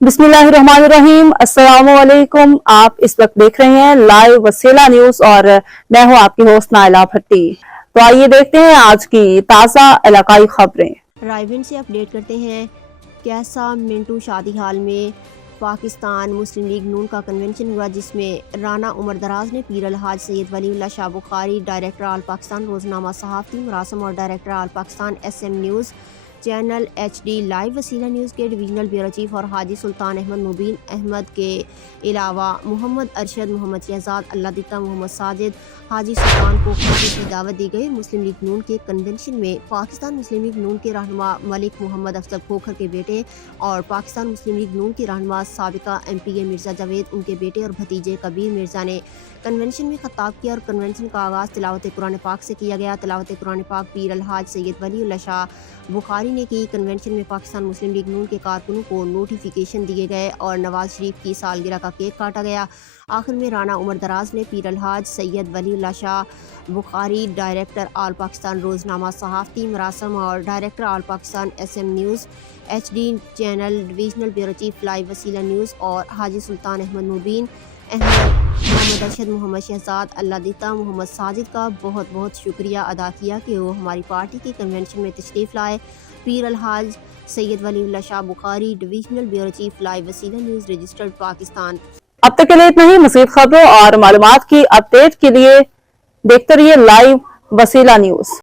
बिस्मिल्लाहिर्रहमानिर्रहीम। अस्सलामुअलैकुम। आप इस वक्त देख रहे हैं लाइव वसीला न्यूज और मैं हूं आपकी होस्ट नाइला भट्टी। तो आइए देखते हैं आज की ताज़ा इलाकाई खबरें। रायविंड से अपडेट करते हैं। कैसा मिंटू शादी हाल में पाकिस्तान मुस्लिम लीग नून का कन्वेंशन हुआ, जिसमें राना उमर दराज ने पीर अलहाज सैयद वलीउल्लाह शाह बुखारी, डायरेक्टर आल पाकिस्तान रोजनामा सहाफ़ती मरासम और director all Pakistan SM news channel HD live Waseela news के डिवीजनल ब्यूरो चीफ और हाजी सुल्तान अहमद मुबीन अहमद के अलावा मोहम्मद अरशद, मोहम्मद शहजाद, अल्लाह मोहम्मद साजिद, हाजी सुल्तान को खुशी की दावत दी गई। मुस्लिम लीग नून के कन्वेंशन में पाकिस्तान मुस्लिम लीग नून के रहनुमा मलिक मोहम्मद अफजल खोखर के बेटे और पाकिस्तान मुस्लिम लीग नून के रहनुमा साबिका MPA मिर्ज़ा जावेद, उनके बेटे और भतीजे कबीर मिर्ज़ा ने कन्वेंशन में खिताब किया और कन्वेंशन का आगाज़ तिलावत कुरान पाक से किया गया। तिलावत कुरान पाक पीर अलहाज सैयद वलीउल्लाह शाह बुखारी ने की। कन्वेंशन में पाकिस्तान मुस्लिम लीग नून के कारकुनों को नोटिफिकेशन दिए गए और नवाज शरीफ की सालगिरह का केक काटा गया। आखिर में राना उमर दराज ने पीर अलहाज सैयद वलीउल्लाह शाह बुखारी, डायरेक्टर आल पाकिस्तान रोजनामा सहाफ़ती मरासम और director all Pakistan SM news HD channel divisional bureau chief live Waseela news और हाजी सुल्तान अहमद मुबीन अहमद, मोहम्मद अरशद, मोहम्मद शहजाद, अल्लाह मोहम्मद साजिद का बहुत बहुत शुक्रिया अदा किया कि वो हमारी पार्टी के कन्वेंशन में तशरीफ़ लाए। पीर अलहाज Syed Waliullah Shah Bukhari, divisional bureau chief live Waseela news registered Pakistan. अब तक के लिए इतना ही। मज़ीद खबरों और मालूमात की अपडेट के लिए देखते रहिए लाइव वसीला न्यूज।